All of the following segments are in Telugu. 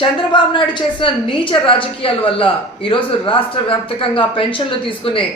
చంద్రబాబు నాయుడు చేసిన నీచ రాజకీయాల వల్ల ఈరోజు రాష్ట్ర వ్యాప్తంగా పెన్షన్లు తీసుకునే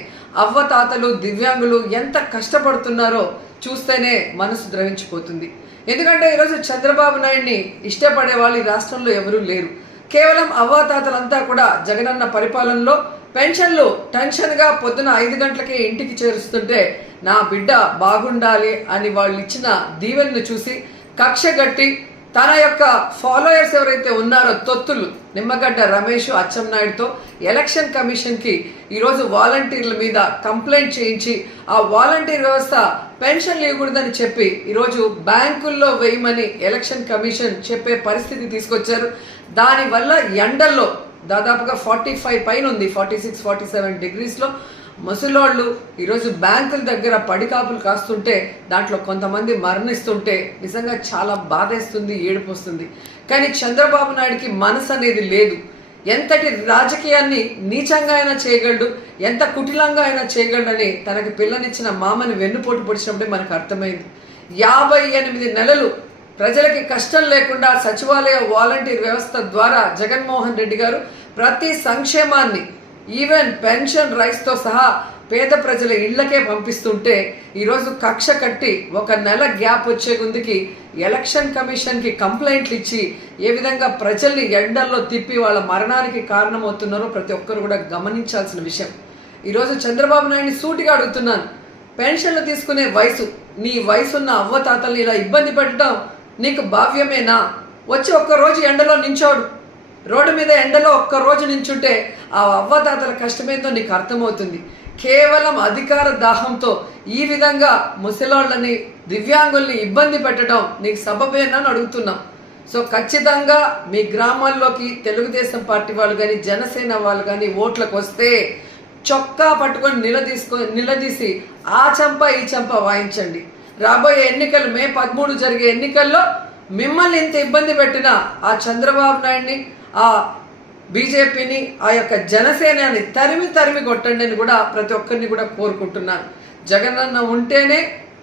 అవ్వతాతలు దివ్యాంగులు ఎంత కష్టపడుతున్నారో చూస్తేనే మనసు ద్రవించిపోతుంది. ఎందుకంటే ఈరోజు చంద్రబాబు నాయుడిని ఇష్టపడే వాళ్ళు ఈ రాష్ట్రంలో ఎవరూ లేరు. కేవలం అవ్వతాతలంతా కూడా జగనన్న పరిపాలనలో పెన్షన్లు టెన్షన్గా పొద్దున 5 గంటలకే ఇంటికి చేరుస్తుంటే నా బిడ్డ బాగుండాలి అని వాళ్ళు ఇచ్చిన దీవెనను చూసి కక్షగట్టి తన యొక్క ఫాలోయర్స్ ఎవరైతే ఉన్నారో తొత్తులు నిమ్మగడ్డ రమేష్ అచ్చెన్నాయుడుతో ఎలక్షన్ కమిషన్కి ఈరోజు వాలంటీర్ల మీద కంప్లైంట్ చేయించి ఆ వాలంటీర్ వ్యవస్థ పెన్షన్లు ఇవ్వకూడదని చెప్పి ఈరోజు బ్యాంకుల్లో వేయమని ఎలక్షన్ కమిషన్ చెప్పే పరిస్థితి తీసుకొచ్చారు. దానివల్ల ఎండల్లో దాదాపుగా 45 పైన ఉంది, 46-47 డిగ్రీస్లో ముసలోళ్ళు ఈరోజు బ్యాంకుల దగ్గర పడికాపులు కాస్తుంటే దాంట్లో కొంతమంది మరణిస్తుంటే నిజంగా చాలా బాధేస్తుంది, ఏడుపు వస్తుంది. కానీ చంద్రబాబు నాయుడికి మనసు అనేది లేదు. ఎంతటి రాజకీయాన్ని నీచంగా అయినా చేయగలడు, ఎంత కుటిలంగా అయినా చేయగలడని తనకి పిల్లనిచ్చిన మామని వెన్నుపోటు పొడిచినప్పుడే మనకు అర్థమైంది. 58 నెలలు ప్రజలకి కష్టం లేకుండా సచివాలయ వాలంటీర్ వ్యవస్థ ద్వారా జగన్మోహన్ రెడ్డి గారు ప్రతి సంక్షేమాన్ని ఈవెన్ పెన్షన్ రైస్తో సహా పేద ప్రజల ఇళ్లకే పంపిస్తుంటే ఈరోజు కక్ష కట్టి 1 నెల గ్యాప్ వచ్చే ముందుకి ఎలక్షన్ కమిషన్కి కంప్లైంట్లు ఇచ్చి ఏ విధంగా ప్రజల్ని ఎండల్లో తిప్పి వాళ్ళ మరణానికి కారణమవుతున్నారో ప్రతి ఒక్కరు కూడా గమనించాల్సిన విషయం. ఈరోజు చంద్రబాబు నాయుడిని సూటిగా అడుగుతున్నాను, పెన్షన్లు తీసుకునే వయసు, నీ వయసున్న అవ్వతాతల్ని ఇలా ఇబ్బంది పెట్టడం నీకు భావ్యమేనా? వచ్చి ఒక్కరోజు ఎండలో నించోడు, రోడ్డు మీద ఎండలో ఒక్కరోజు నించుంటే ఆ అవ్వతాతల కష్టమేందో నీకు అర్థమవుతుంది. కేవలం అధికార దాహంతో ఈ విధంగా ముసలాళ్ళని దివ్యాంగుల్ని ఇబ్బంది పెట్టడం నీకు సబబేనని అడుగుతున్నాం. సో ఖచ్చితంగా మీ గ్రామాల్లోకి తెలుగుదేశం పార్టీ వాళ్ళు కానీ జనసేన వాళ్ళు కానీ ఓట్లకు వస్తే చొక్కా పట్టుకొని నిలదీసి ఆ చంప ఈ చంప వాయించండి. రాబోయే ఎన్నికలు మే 13 జరిగే ఎన్నికల్లో మిమ్మల్ని ఇంత ఇబ్బంది పెట్టిన ఆ చంద్రబాబు నాయుడిని, ఆ బీజేపీని, ఆ యొక్క జనసేనని తరిమి కొట్టండి అని కూడా ప్రతి ఒక్కరిని కూడా కోరుకుంటున్నాను. జగనన్న ఉంటేనే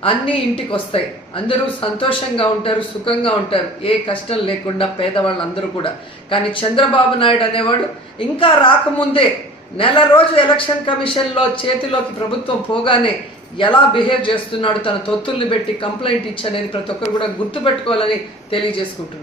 అన్నీ ఇంటికి వస్తాయి, అందరూ సంతోషంగా ఉంటారు, సుఖంగా ఉంటారు, ఏ కష్టం లేకుండా పేదవాళ్ళందరూ కూడా. కానీ చంద్రబాబు నాయుడు అనేవాడు ఇంకా రాకముందే నెల రోజు ఎలక్షన్ కమిషన్లో చేతిలోకి ప్రభుత్వం పోగానే ఎలా బిహేవ్ చేస్తున్నాడు, తన తొత్తుల్ని పెట్టి కంప్లైంట్ ఇచ్చనేది ప్రతి ఒక్కరు కూడా గుర్తుపెట్టుకోవాలని తెలియజేసుకుంటున్నారు.